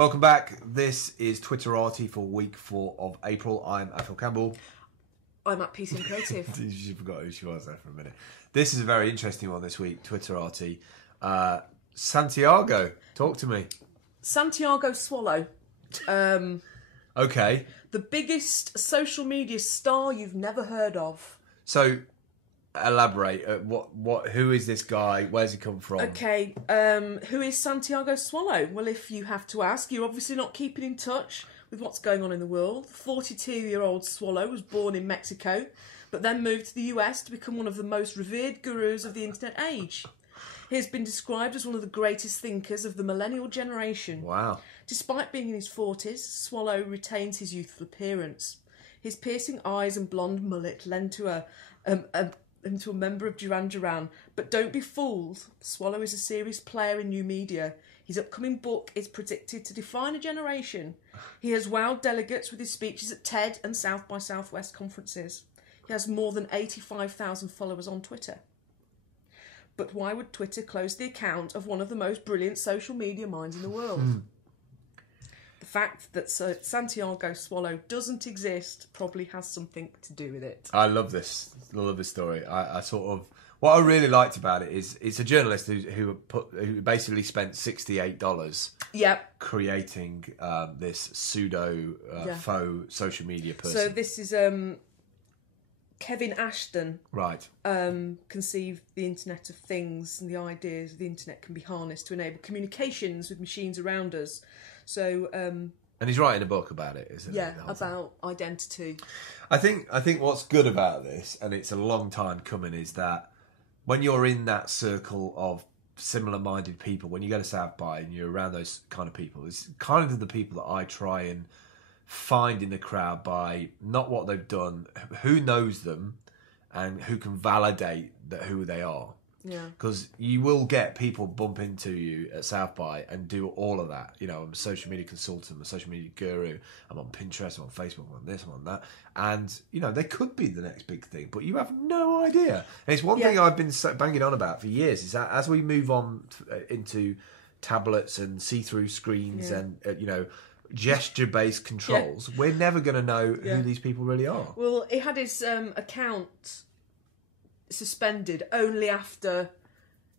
Welcome back. This is Twitterati for week 4 of April. I'm Athel Campbell. I'm at PC and Creative. You forgot who she was there for a minute. This is a very interesting one this week, Twitterati. Santiago, talk to me. Santiago Swallow. Okay. The biggest social media star you've never heard of. So, elaborate. Who is this guy? Where's he come from? Okay. Who is Santiago Swallow? Well, if you have to ask, you're obviously not keeping in touch with what's going on in the world. 42-year-old Swallow was born in Mexico, but then moved to the US to become one of the most revered gurus of the internet age. He has been described as one of the greatest thinkers of the millennial generation. Wow. Despite being in his 40s, Swallow retains his youthful appearance. His piercing eyes and blonde mullet lend to him to a member of Duran Duran. But don't be fooled, Swallow is a serious player in new media. His upcoming book is predicted to define a generation. He has wowed delegates with his speeches at TED and South by Southwest conferences. He has more than 85,000 followers on Twitter. But why would Twitter close the account of one of the most brilliant social media minds in the world? The fact that Santiago Swallow doesn't exist probably has something to do with it. I love this. I love this story. I sort of... What I really liked about it is it's a journalist who basically spent $68 creating this pseudo faux social media person. So this is Kevin Ashton. Right. Conceived the Internet of Things and the ideas of the Internet can be harnessed to enable communications with machines around us. So... and he's writing a book about it, isn't he? Yeah, about identity. I think what's good about this, and it's a long time coming, is that when you're in that circle of similar-minded people, when you go to South by and you're around those kind of people, it's kind of the people that I try and find in the crowd by not what they've done, who knows them, and who can validate who they are. Yeah. Because you will get people bump into you at South by and do all of that. You know, I'm a social media consultant, I'm a social media guru, I'm on Pinterest, I'm on Facebook, I'm on this, I'm on that. And, you know, they could be the next big thing, but you have no idea. And it's one thing I've been banging on about for years, is that as we move on into tablets and see-through screens and, you know, gesture-based controls, we're never going to know who these people really are. Well, he had his account suspended only after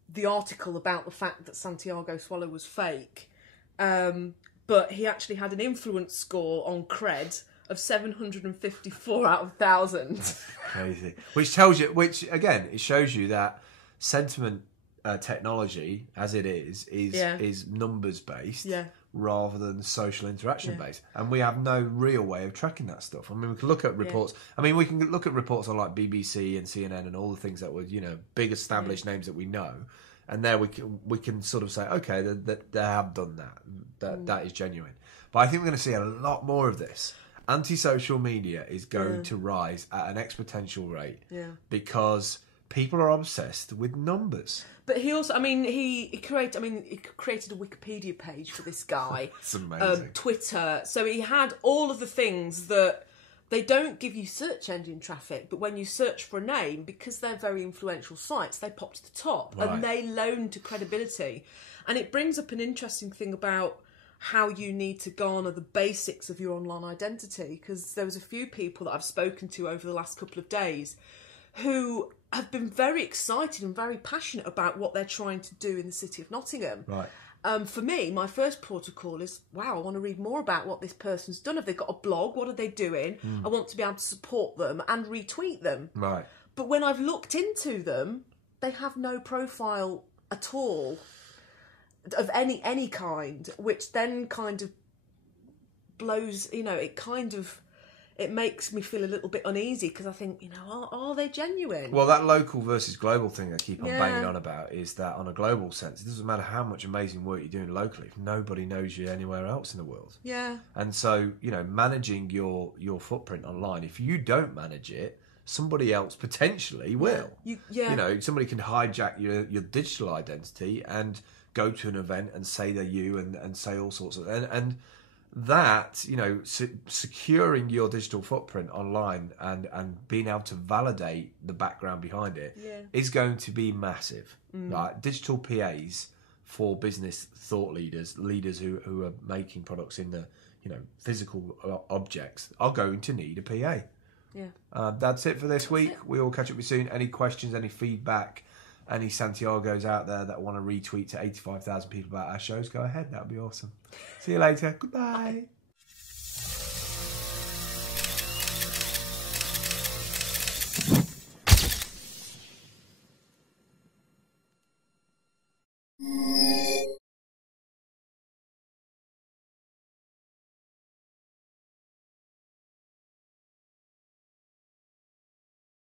the article about the fact that Santiago Swallow was fake. But he actually had an influence score on Cred of 754 out of 1,000. Crazy. Which tells you, again, it shows you that sentiment technology, as it is numbers based. Yeah. Rather than social interaction based. And we have no real way of tracking that stuff. I mean, we can look at reports. I mean, we can look at reports on like BBC and CNN and all the things that were, you know, big established names that we know. And there we can sort of say, okay, they have done that. That is genuine. But I think we're going to see a lot more of this. Anti-social media is going to rise at an exponential rate because people are obsessed with numbers. But he also, I mean, he created a Wikipedia page for this guy. It's amazing. Twitter. So he had all of the things that they don't give you search engine traffic, but when you search for a name, because they're very influential sites, they pop to the top and they loan to credibility. And it brings up an interesting thing about how you need to garner the basics of your online identity, because there was a few people that I've spoken to over the last couple of days who have been very excited and very passionate about what they're trying to do in the city of Nottingham. Right. For me, my first protocol is, wow, I want to read more about what this person's done. Have they got a blog? What are they doing? I want to be able to support them and retweet them. Right. But when I've looked into them, they have no profile at all of any kind, which then kind of blows, you know, it makes me feel a little bit uneasy because I think, you know, are they genuine? Well, that local versus global thing I keep on banging on about is that on a global sense, it doesn't matter how much amazing work you're doing locally if nobody knows you anywhere else in the world. Yeah. And so, you know, managing your footprint online, if you don't manage it, somebody else potentially will. You know, somebody can hijack your digital identity and go to an event and say they're you and say all sorts of... And that, you know, securing your digital footprint online and being able to validate the background behind it is going to be massive. Right? Digital PAs for business thought leaders who are making products in the physical objects are going to need a PA. Yeah. That's it for this week. We will catch up with you soon. Any questions, any feedback, any Santiagos out there that want to retweet to 85,000 people about our shows, go ahead. That would be awesome. See you later. Goodbye.